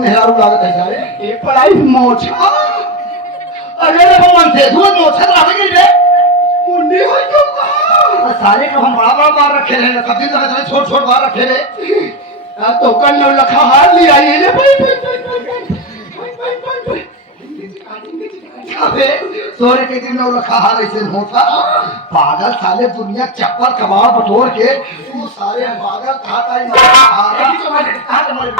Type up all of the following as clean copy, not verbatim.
मेहरारू लागत है सारे एक पढ़ाई मोछा अरे रे मन से धुआं मोछा लागे के रे मुंडी हो क्यों का सारे को हम बड़ा बड़ा बार रखे हैं कभी तो छोट छोट बार रखे रे तो कल नो लखा हार लिया ये रे अबे तोरे के दिन नो लखा हार ऐसे होता पागल साले दुनिया चप्पल कबाड़ बटोर के तू सारे पागल खाता ही हार की तो मैं कहा तुम्हारे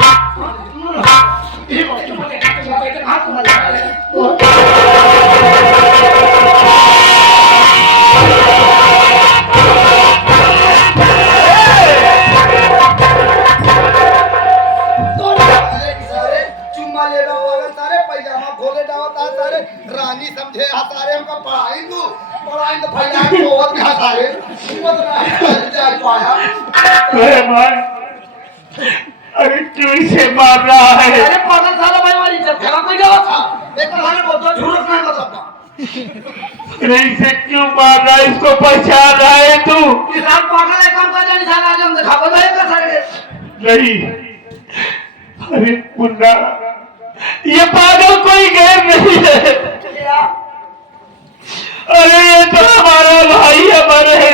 रानी समझे सारे हमका पढ़ाई तो भैया बहुत कहा सारे नहीं पाया अरे भाई अरे क्यों इसे मार रहा है? अरे पागल साला भाई वाली जब खेला कोई गया था एक मैंने बहुत झूठ नहीं बताता अरे इसे क्यों मार रहा है? इसको पहचान रहा है तू? किसान पागल है काम कर नहीं साला आज हम दिखावा नहीं कर सकते नहीं अरे मुन्ना ये पागल कोई गैर नहीं है अरे ये तो हमारा भाई हमारे है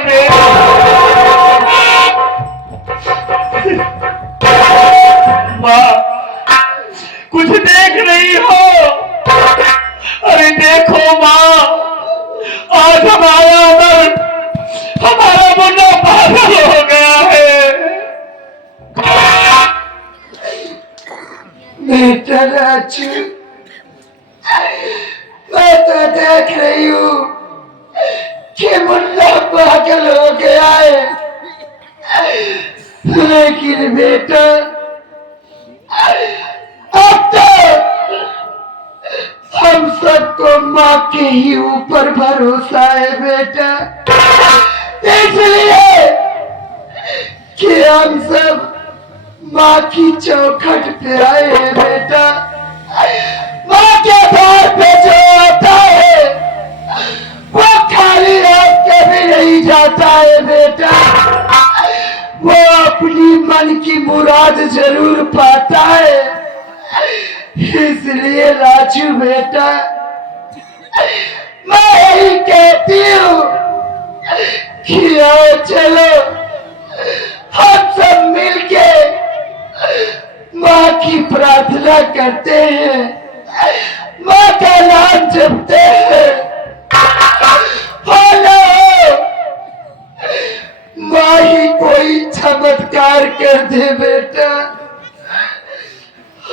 माँ कुछ देख रही हो? अरे देखो माँ आज हमारा मुन्ना पागल हो गया है। बेटा राजू मैं तो देख रही हूँ कि मुन्ना पागल हो गया है लेकिन बेटा अब तो हम सबको माँ के ही ऊपर भरोसा है बेटा इसलिए कि हम सब माँ की चौखट पे आए हैं बेटा माँ के द्वार पे जो आता है वो खाली हाथ कभी नहीं जाता है बेटा वो अपनी मन की मुराद जरूर पाता है इसलिए राजू बेटा मैं यही कहती हूँ कि आओ चलो हम सब मिलके माँ की प्रार्थना करते हैं माँ का नाम जपते हैं माँ ही कोई चमत्कार कर दे बेटा।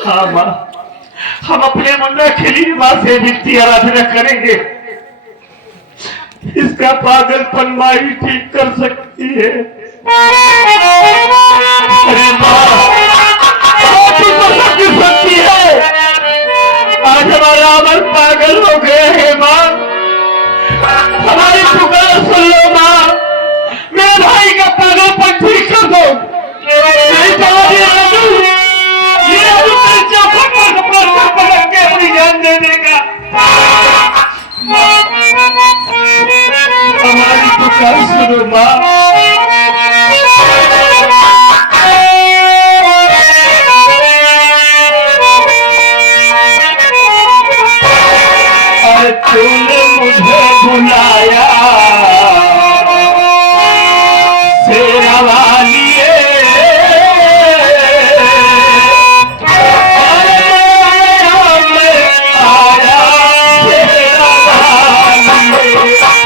हाँ माँ हम अपने मुन्ना के लिए माँ से विनती आराधना करेंगे इसका पागलपन माँ ही ठीक कर सकती है। अरे माँ सकती है आज हमारा अमर पागल हो गया है माँ हमारी पुकार सुन लो माँ मेरे भाई का पागलपन ठीक कर दो नहीं तो ये अपनी जान दे देगा। हमारी पुकार सुनो माँ तूने मुझे बुलाया शेरा वालिए आया शेरा वालिए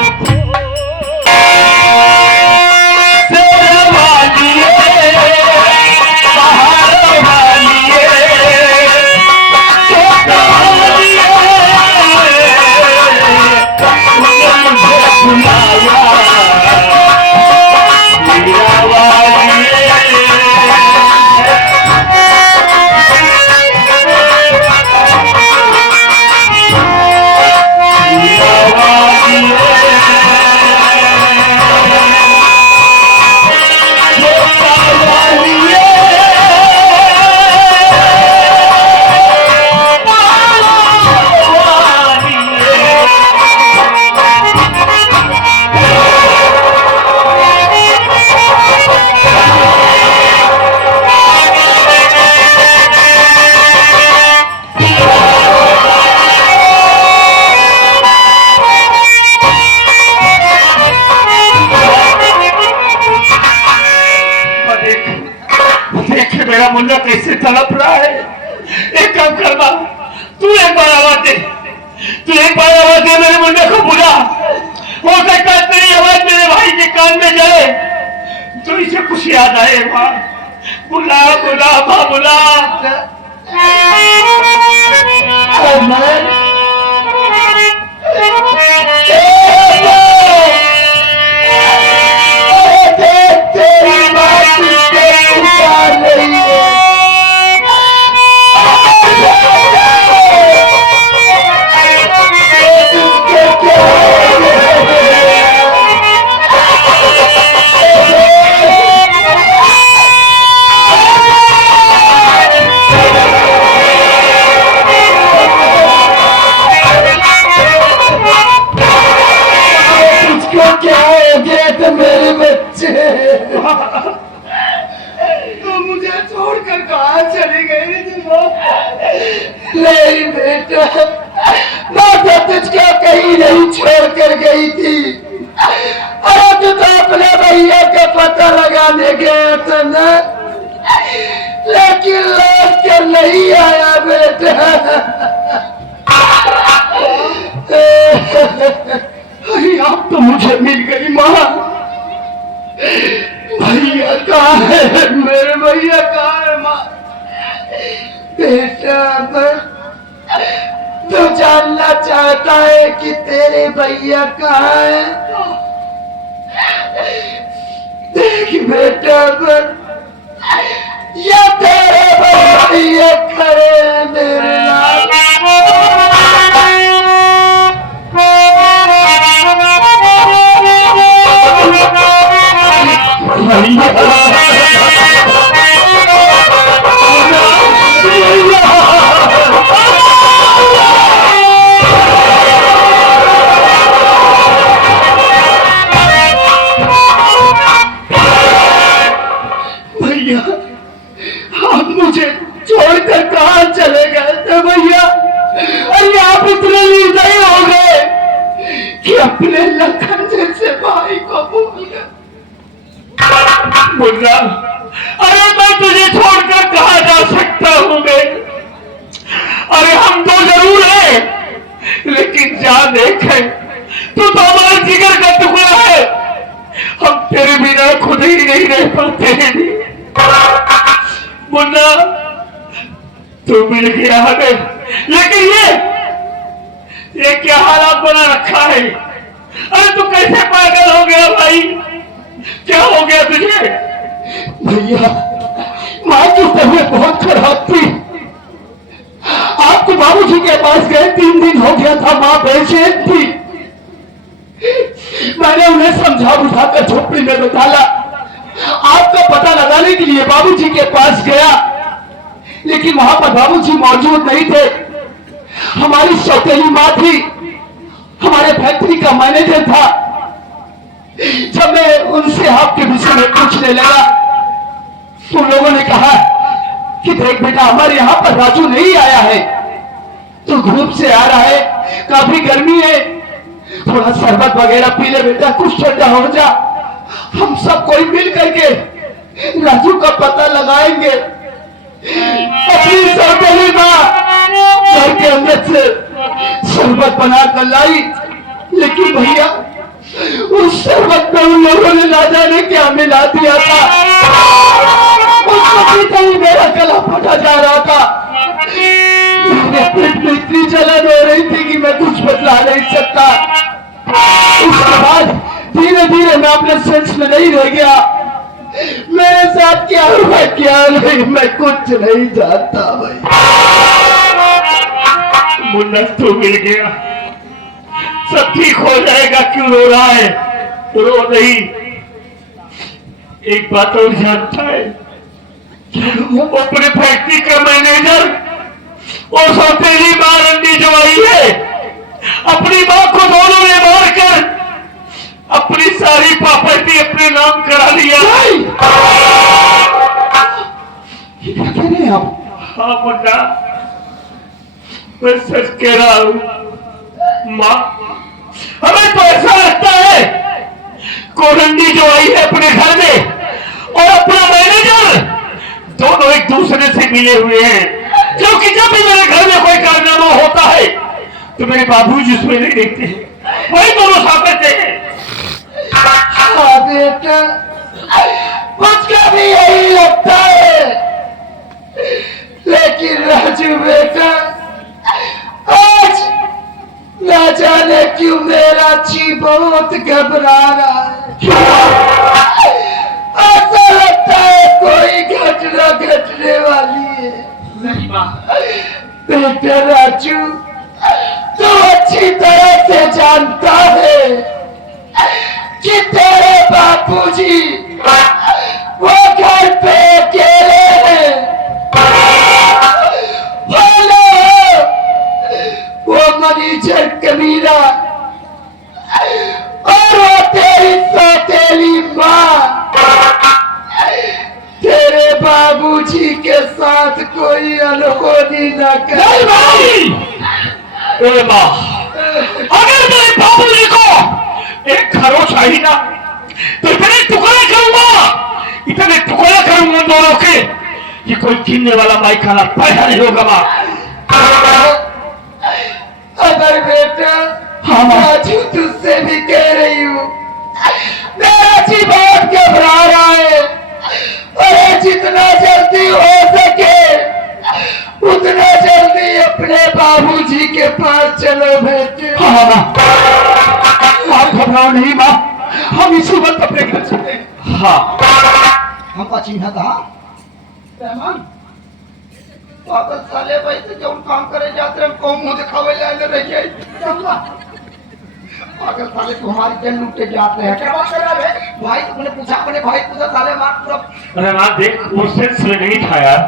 मुन्ना कैसे तड़प रहा है। एक काम कर मां, तू एक बार आवाज दे, मेरे मुन्ने को बुला। हो सकता है तेरी आवाज मेरे भाई के कान में जाए तो इसे कुछ याद आए। मां बुला बुला मां बुला। तेरी बात पुकार रही है। मेरे बच्चे तो मुझे छोड़कर कहाँ चली गई थी? नहीं बेटा, मैं तो तुझको कहीं नहीं छोड़कर गई थी। अरे तू तो अपने भैया का पता लगाने गया था ना, लेकिन लौट कर नहीं आया बेटा। अरे आप तो मुझे मिल गई माँ। भैया कहाँ है? मेरे भैया कहाँ है माँ? बेटा तू जानना चाहता है कि तेरे भैया कहाँ है? देख बेटा, ये तेरे भैया खड़े हैं मेरे भैया, आप मुझे छोड़कर कहाँ चले गए थे भैया? अरे आप इतने निर्दयी हो गए कि अपने लखन जैसे भाई को भूल गए। मुन्ना, अरे मैं तुझे छोड़कर कहाँ जा सकता हूँ बे? अरे हम तो जरूर है, लेकिन जान देखे तू तो हमारे जिगर का टुकड़ा है। हम तेरे बिना खुद ही नहीं रह पाते। मुन्ना, तू मिल गया हमें, लेकिन ये क्या हालात बना रखा है? अरे तू कैसे पागल हो गया भाई? क्या हो गया तुझे? भैया, माँ की तबीयत बहुत खराब थी। आपको बाबूजी के पास गए, 3 दिन हो गया था, माँ बेचैन थी। मैंने उन्हें समझा बुझाकर झोपड़ी में बैठाला। आपका पता लगाने के लिए बाबूजी के पास गया, लेकिन वहां पर बाबूजी मौजूद नहीं थे। हमारी सौतेली माँ थी, हमारे फैक्ट्री का मैनेजर था। जब मैं उनसे आपके विषय में पूछने लगा, उन लोगों ने कहा कि देख बेटा, हमारे यहाँ पर राजू नहीं आया है, तो धूप से आ रहा है, काफी गर्मी है, थोड़ा शरबत वगैरह पी ले बेटा, कुछ ठंडा हो जा। हम सब कोई मिल करके राजू का पता लगाएंगे। अपनी सौतेली माँ घर के अंदर से शरबत बना कर लाई, लेकिन भैया उस शरबत में उन लोगों ने ना जाने क्या मिला दिया था। उसको पीते ही मेरा गला फटा जा रहा था। मेरे पेट में इतनी जलन हो रही थी कि मैं कुछ बतला नहीं सकता। उसके बाद धीरे धीरे मैं अपने सेंस में नहीं रह गया। मेरे साथ क्या हुआ क्या नहीं, मैं कुछ नहीं जानता भाई। मुन्ना, तू मिल गया, सब ठीक हो जाएगा। क्यों रो रहा है? रो नहीं। एक बात और जानता है, अपने फैक्ट्री का मैनेजर और सौतेली मां रंडी जो आई है, अपनी मां को दोनों ने मारकर अपनी सारी प्रॉपर्टी अपने नाम करा लिया। क्या कह रहे हैं आप? हाँ मुन्ना, मैं सच कह रहा हूं। मां, हमें तो ऐसा लगता है कोरंडी जो आई है अपने घर में और अपना मैनेजर दोनों एक दूसरे दूसरे से मिले हुए हैं, क्योंकि जब भी मेरे घर में कोई कारनामा होता है तो मेरे बाबूजी उसमें नहीं देखते हैं, वही दोनों साथ रहते हैं। हाँ बेटा, मुझको भी यही लगता है, लेकिन राजू बेटा आज न जाने क्यों मेरा जी बहुत घबरा रहा है। ऐसा लगता है कोई घटना घटने वाली है। नहीं माँ, बेटा राजू, तू अच्छी तरह से जानता है कि तेरे बापूजी वो घर पे अकेले हैं। वो मैनेजर कमीना और वो तेरी सौतेली माँ तेरे बाबूजी के साथ कोई अनहोनी न करे। ए माँ, अगर मेरे बाबूजी को एक खरोच आई ना तो इतने टुकड़े करूंगा दोनों के कि कोई गिनने वाला माई खाना पैदा नहीं होगा माँ। अगर बेटा राजू तुझसे भी कह रही हूँ, मेरा जी बहुत घबरा रहा है, और जितना जल्दी हो सके उतना जल्दी अपने बाबूजी के पास चलो बेटे। हाँ माँ, आप घबराओ नहीं माँ, हम इसी वक्त अपने घर चले। हाँ, हमका चिन्ह था रहमान पागल साले भाई से जो काम करे जाते हम कौन मुंह दिखावे ले रही पागल साले को हमारी जन लूटे जाते हैं। क्या बात कर रहा है भाई? तुमने पूछा, अपने भाई पूछा, साले मार पूरा। अरे माँ देख, वो सेंस में नहीं था यार,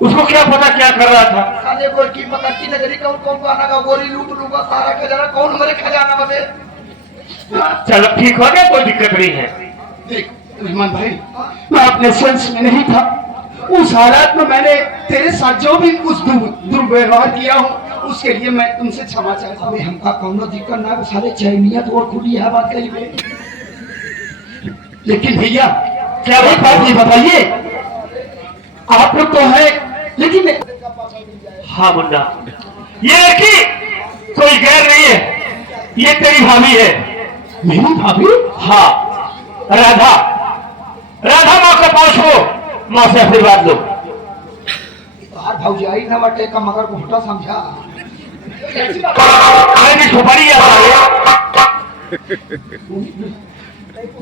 उसको क्या पता क्या कर रहा था। साले बोल की पता की नजरी कौन कौन गाना का गोली लूट लूंगा सारा खजाना, कौन हमारे खजाना बदे। चलो ठीक हो गया, कोई दिक्कत नहीं है। देख रहमान भाई, मैं अपने सेंस में नहीं था, उस हालात में मैंने तेरे साथ जो भी कुछ दुर्व्यवहार किया हो उसके लिए मैं तुमसे क्षमा चाहता हूँ। हमका कौनो दिक्कत ना, साले चैनियत और खुली है बात कही में। लेकिन भैया क्या बात ये बताइए, आप लोग तो है लेकिन। हाँ मुन्ना, ये लड़की कोई गैर नहीं है, ये तेरी भाभी है। मेरी भाभी? हाँ, राधा माँ के पास हो, माँ से आशीर्वाद लो। बाहर भौजी आई ना बटे का मगर घोटा समझा। सुपारी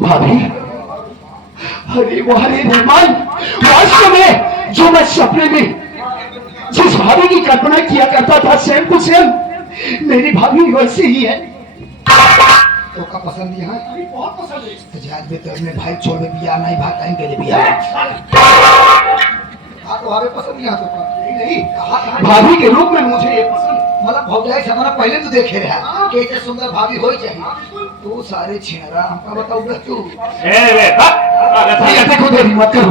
भाभी? अरे वाह रे रहमान, वास्तव में जो मैं सपने में जिस भाभी की कल्पना किया करता था सेम टू सेम मेरी भाभी वैसी ही है। तो का पसंद यहाँ बहुत पसंद है। तो जात में तो अपने भाई छोड़ में बिया नहीं, भाई टाइम के लिए बिया। हाँ तो हमें पसंद यहाँ तो नहीं कहा भाभी के रूप में मुझे ये पसंद। मतलब भौजाई से हमारा पहले तो देखे रहा कि इतने सुंदर भाभी हो चाहिए। तू सारे छिनरा हमका बताऊंगा तू। देखो देरी मत करो,